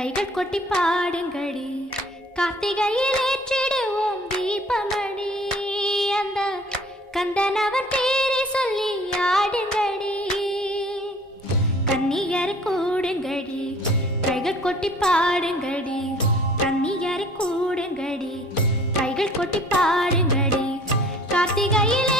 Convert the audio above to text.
கைகள் கொட்டி பாடுங்கடி, கார்த்திகையில் ஏற்றிடுவோம் தீபமடி. அந்த கந்தனவன் பேரை சொல்லி ஆடுங்கடி, கன்னியரை கூடுங்கடி, கைகள் கொட்டி பாடுங்கடி. கன்னியரை கூடுங்கடி, கைகள் கொட்டி பாடுங்கடி, கார்த்திகையிலே